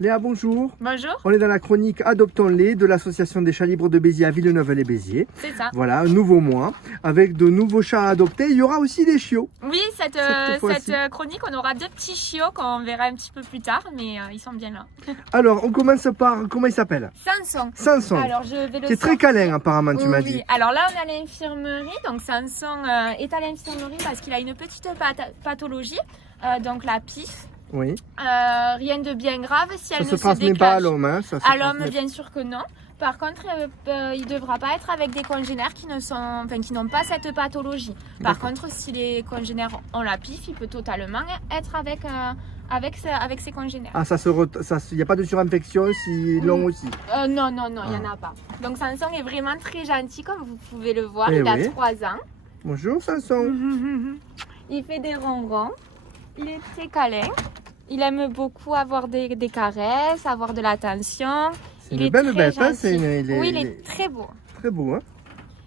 Léa, bonjour. Bonjour. On est dans la chronique Adoptons-les de l'association des chats libres de Béziers à Villeneuve-les-Béziers. C'est ça. Voilà, un nouveau mois avec de nouveaux chats à adopter. Il y aura aussi des chiots. Oui, cette chronique, on aura 2 petits chiots qu'on verra un petit peu plus tard, mais ils sont bien là. Alors, on commence par, comment il s'appelle? Samson. Samson, Alors, je vais le qui est très câlin apparemment, tu m'as Oui. dit. Alors là, on est à l'infirmerie. Donc, Samson est à l'infirmerie parce qu'il a une petite pathologie, donc la PIF. Oui. Rien de bien grave. Si elle Ça ne se transmet pas à l'homme. Hein, à l'homme, bien sûr que non. Par contre, il ne devra pas être avec des congénères qui n'ont pas cette pathologie. Par contre, si les congénères ont la PIF, il peut totalement être avec ses congénères. Ah, il n'y a pas de surinfection s'ils l'ont aussi? Non, il n'y en a pas. Donc Samson est vraiment très gentil, comme vous pouvez le voir. Eh Il a oui. 3 ans. Bonjour Samson. Il fait des ronrons. Il est très câlin. Il aime beaucoup avoir des caresses, avoir de l'attention. C'est une belle bête, hein? Oui, il est très beau. Très beau, hein?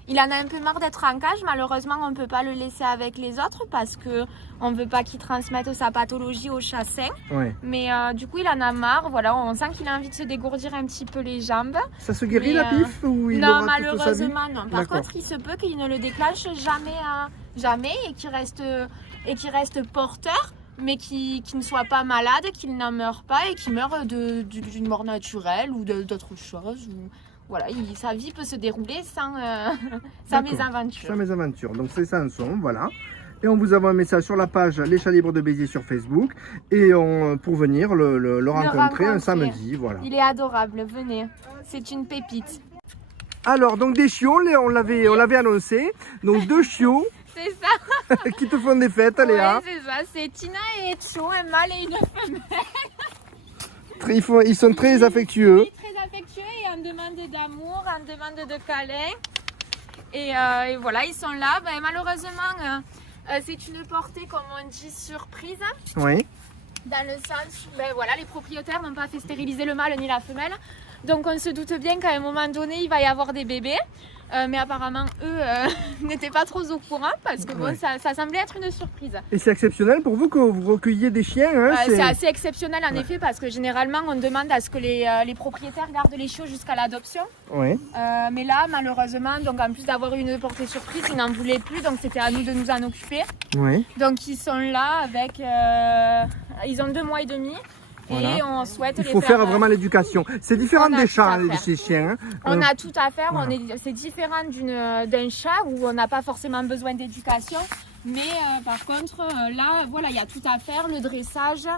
Il en a un peu marre d'être en cage. Malheureusement, on ne peut pas le laisser avec les autres parce qu'on ne veut pas qu'il transmette sa pathologie au chat sain. Ouais. Mais du coup, il en a marre. Voilà, on sent qu'il a envie de se dégourdir un petit peu les jambes. Ça se guérit la PIF ou il Non, aura toute sa vie? malheureusement, non. Par contre, il se peut qu'il ne le déclenche jamais et qu'il reste porteur, mais qu'il ne soit pas malade, qu'il n'en meure pas et qu'il meure d'une mort naturelle ou d'autres choses. Voilà, sa vie peut se dérouler sans mésaventures. Sans mésaventures. Donc c'est Samson, voilà. Et on vous envoie un message sur la page Les Chats Libres de Béziers sur Facebook et pour venir le rencontrer un samedi, voilà. Il est adorable, venez. C'est une pépite. Alors, donc des chiots, on l'avait annoncé. Donc 2 chiots. C'est ça. Qui te font des fêtes, Léa. Oui, c'est ça. C'est Tina et Etio, un mâle et une femelle. Ils sont très affectueux. Oui, très affectueux et en demande d'amour, en demande de câlin. Et voilà, ils sont là. Ben, malheureusement, c'est une portée, comme on dit, surprise. Oui. Dans le sens où voilà, les propriétaires n'ont pas fait stériliser le mâle ni la femelle. Donc on se doute bien qu'à un moment donné, il va y avoir des bébés. Mais apparemment, eux n'étaient pas trop au courant parce que bon, ça semblait être une surprise. Et c'est exceptionnel pour vous que vous recueilliez des chiens, hein, c'est assez exceptionnel en effet parce que généralement, on demande à ce que les propriétaires gardent les chiots jusqu'à l'adoption. Oui. Mais là, malheureusement, donc en plus d'avoir eu une portée surprise, ils n'en voulaient plus, donc c'était à nous de nous en occuper. Oui. Donc ils sont là avec... ils ont 2 mois et demi. Voilà. Et on souhaite Il faut faire vraiment l'éducation. C'est différent des chats, ces chiens. Hein. On a tout à faire. Voilà. C'est différent d'un chat où on n'a pas forcément besoin d'éducation. Mais par contre, là, voilà, il y a tout à faire. Le dressage,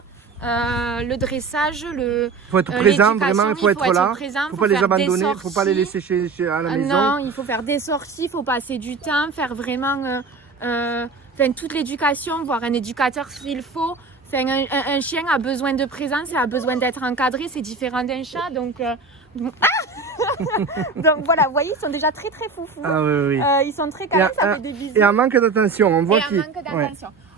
Il faut être présent, vraiment, il faut être là. Il ne faut pas les abandonner, il ne faut pas les laisser à la maison. Non, il faut faire des sorties, il faut passer du temps, faire vraiment toute l'éducation, voir un éducateur s'il faut. Un chien a besoin de présence et a besoin d'être encadré, c'est différent d'un chat. Donc voilà, vous voyez, ils sont déjà très très foufous. Ah, oui. Ils sont très câlins, ça fait des bisous. Et un manque d'attention, on voit qu'il...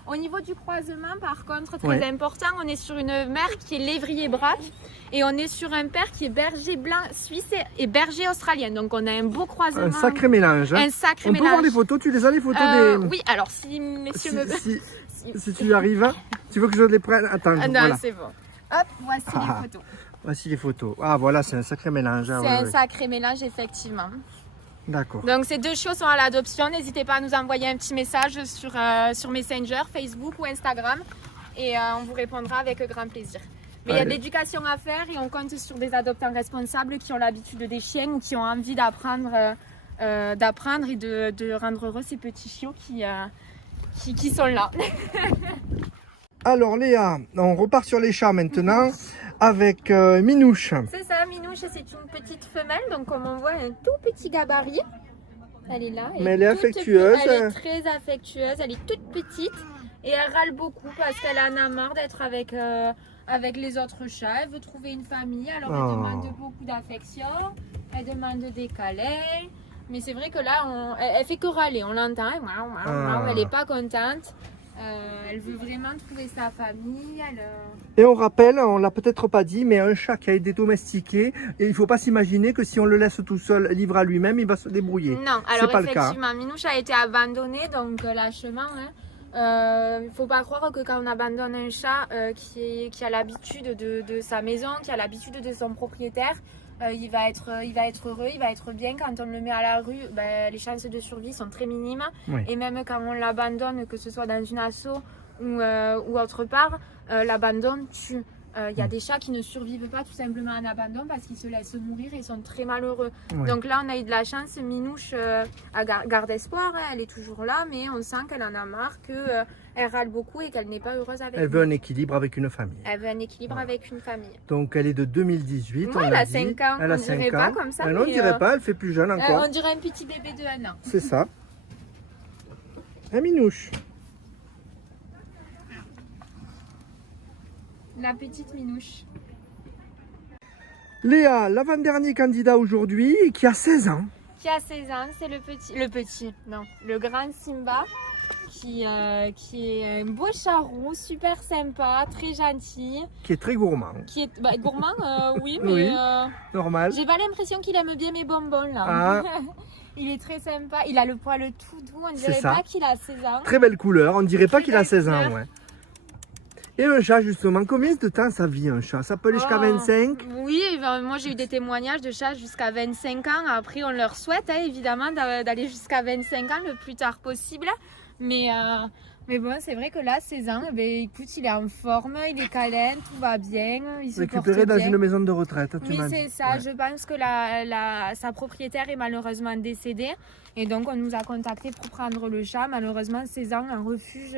Au niveau du croisement, par contre, très important, on est sur une mère qui est lévrier braque et on est sur un père qui est berger blanc suisse et berger australien. Donc on a un beau croisement. Un sacré mélange. Hein. Un sacré mélange. On peut voir les photos, tu les as les photos des... Oui, alors si messieurs si tu y arrives, tu veux que je les prenne? Attends, non, voilà. C'est bon. Hop, voici les photos. Voici les photos. Ah voilà, c'est un sacré mélange. C'est un sacré mélange, effectivement. D'accord. Donc ces 2 chiots sont à l'adoption. N'hésitez pas à nous envoyer un petit message sur Messenger, Facebook ou Instagram. Et on vous répondra avec grand plaisir. Mais il y a de l'éducation à faire et on compte sur des adoptants responsables qui ont l'habitude des chiens ou qui ont envie d'apprendre et de rendre heureux ces petits chiots qui sont là. Alors Léa, on repart sur les chats maintenant avec Minouche. C'est ça, Minouche, c'est une petite femelle, donc comme on voit, un tout petit gabarit. Elle est là. Mais elle est affectueuse. Elle est très affectueuse, elle est toute petite et elle râle beaucoup parce qu'elle en a marre d'être avec les autres chats. Elle veut trouver une famille, alors elle demande beaucoup d'affection, elle demande des câlins. Mais c'est vrai que là, elle fait que râler, on l'entend, elle n'est pas contente. Elle veut vraiment trouver sa famille. Et on rappelle, on l'a peut-être pas dit, mais un chat qui a été domestiqué, et il ne faut pas s'imaginer que si on le laisse tout seul, libre à lui-même, il va se débrouiller. Non, alors pas effectivement, Minouche a été abandonnée, donc lâchement. Faut pas croire que quand on abandonne un chat qui a l'habitude de sa maison, qui a l'habitude de son propriétaire, il va être heureux, il va être bien. Quand on le met à la rue, les chances de survie sont très minimes. Oui. Et même quand on l'abandonne, que ce soit dans une asso ou autre part, l'abandon tue. Il y a des chats qui ne survivent pas tout simplement en abandon parce qu'ils se laissent mourir et ils sont très malheureux. Ouais. Donc là, on a eu de la chance. Minouche garde espoir, hein, elle est toujours là, mais on sent qu'elle en a marre, qu'elle râle beaucoup et qu'elle n'est pas heureuse avec Elle nous. veut un équilibre avec une famille. Elle veut un équilibre avec une famille. Donc elle est de 2018. Ouais, elle a 5 ans. Elle a On 5 dirait ans. pas comme ça, Elle, on mais, dirait pas, elle fait plus jeune encore. On dirait un petit bébé de 1 an. C'est ça. Un minouche. La petite Minouche. Léa, l'avant-dernier candidat aujourd'hui, qui a 16 ans. Qui a 16 ans, c'est le grand Simba, qui est un beau charroux, super sympa, très gentil. Qui est très gourmand. Qui est gourmand, oui, mais Oui. Normal. j'ai pas l'impression qu'il aime bien mes bonbons là. Ah. Il est très sympa, il a le poil tout doux, on dirait ça. pas qu'il a 16 ans. Très belle couleur. On dirait pas Très qu'il a belle 16 ans. couleur. Ouais. Et un chat, justement, combien de temps ça vit un chat? Ça peut aller jusqu'à 25? Oui, moi j'ai eu des témoignages de chats jusqu'à 25 ans. Après, on leur souhaite évidemment d'aller jusqu'à 25 ans le plus tard possible. Mais bon, c'est vrai que là, 16 ans, écoute, il est en forme, il est câlin, tout va bien, il se porte Récupéré dans bien. une maison de retraite, tu Oui, m'as c'est dit. ça. Ouais. Je pense que sa propriétaire est malheureusement décédée. Et donc, on nous a contactés pour prendre le chat. Malheureusement, 16 ans, en refuge.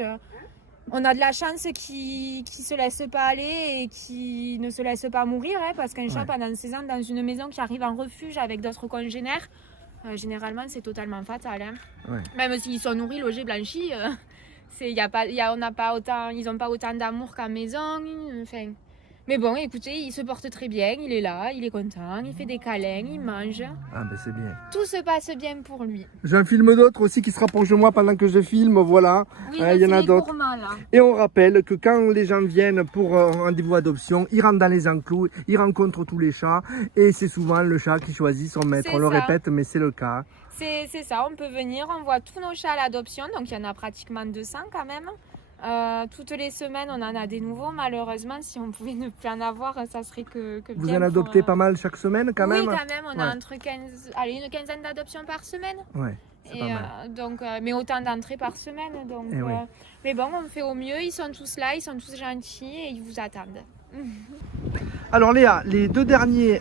On a de la chance qu'il ne se laisse pas aller et qu'il ne se laisse pas mourir. Parce qu'un chat, pendant 16 ans, dans une maison qui arrive en refuge avec d'autres congénères, généralement, c'est totalement fatal. Ouais. Même s'ils sont nourris, logés, blanchis, ils n'ont pas autant d'amour qu'en maison. Enfin, mais bon, écoutez, il se porte très bien, il est là, il est content, il fait des câlins, il mange. Ah ben c'est bien. Tout se passe bien pour lui. J'en filme d'autres aussi qui se rapprochent de moi pendant que je filme, voilà. Oui, Il y en a les d'autres. gourmands, là. Et on rappelle que quand les gens viennent pour un rendez-vous adoption, ils rentrent dans les enclos, ils rencontrent tous les chats et c'est souvent le chat qui choisit son maître. C'est On le ça. répète, mais c'est le cas. C'est ça, on peut venir, on voit tous nos chats à l'adoption, donc il y en a pratiquement 200 quand même. Toutes les semaines, on en a des nouveaux. Malheureusement, si on pouvait ne plus en avoir, ça serait que Vous bien en adoptez pas mal chaque semaine quand même? Oui, quand même, on a Ouais. entre une quinzaine d'adoptions par semaine. Ouais, c'est pas mal. Donc, mais autant d'entrées par semaine. Donc, Eh oui. mais bon, on fait au mieux. Ils sont tous là, ils sont tous gentils et ils vous attendent. Alors Léa, les deux derniers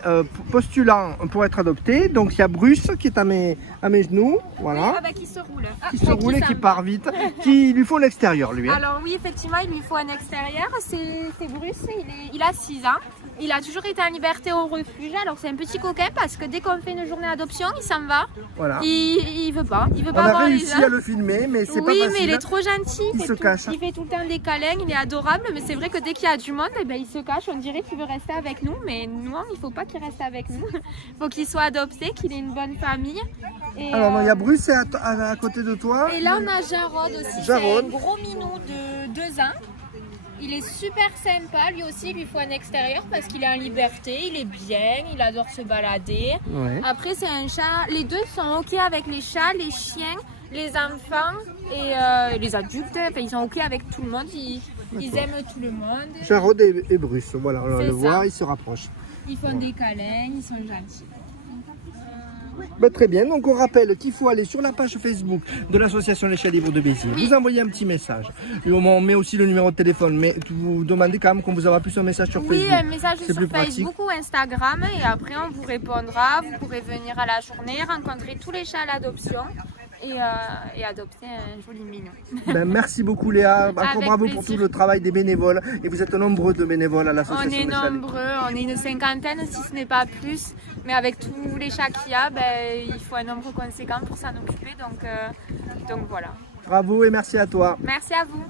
postulants pour être adoptés, donc il y a Bruce qui est à mes genoux, voilà, Oui, qui se roule. qui se roule et qui part vite, qui lui faut l'extérieur lui. Hein. Alors oui, effectivement, il lui faut un extérieur. C'est Bruce, il a 6 ans. Il a toujours été en liberté au refuge. Alors c'est un petit coquin parce que dès qu'on fait une journée d'adoption, il s'en va. Voilà. Il veut pas. Il veut On pas a voir les réussi gens. à le filmer, mais c'est pas Oui, facile. mais il est trop gentil. Il se cache. Il fait tout le temps des câlins, il est adorable. Mais c'est vrai que dès qu'il y a du monde, il se cache. On dirait qu'il veut rester avec nous. Mais non, il faut pas qu'il reste avec nous. Il faut qu'il soit adopté, qu'il ait une bonne famille. Et, Alors non, il y a Bruce c'est à côté de toi. et là, on a Jarod aussi. Jarod. C'est un gros minou de 2 ans. Il est super sympa, lui aussi, il lui faut un extérieur parce qu'il est en liberté, il est bien, il adore se balader. Ouais. Après, c'est un chat, les deux sont ok avec les chats, les chiens, les enfants et les adultes. Enfin, ils sont ok avec tout le monde, ils aiment tout le monde. Jarod et Bruce, voilà, on C'est le ça. voit, ils se rapprochent. Ils font des câlins, ils sont gentils. Bah, très bien, donc on rappelle qu'il faut aller sur la page Facebook de l'association Les Chats Libres de Béziers, vous envoyez un petit message. Et on met aussi le numéro de téléphone, mais vous demandez quand même qu'on vous envoie plus un message sur Oui, Facebook. un message C'est sur plus pratique. Facebook ou Instagram et après on vous répondra. Vous pourrez venir à la journée, rencontrer tous les chats à l'adoption et adopter un joli minou. Ben, merci beaucoup Léa, encore Avec bravo pour plaisir. tout le travail des bénévoles. Et vous êtes nombreux de bénévoles à On l'association est Les Chats Libres. nombreux, on est une cinquantaine si ce n'est pas plus. Mais avec tous les chats qu'il y a, il faut un nombre conséquent pour s'en occuper. Donc voilà. Bravo et merci à toi. Merci à vous.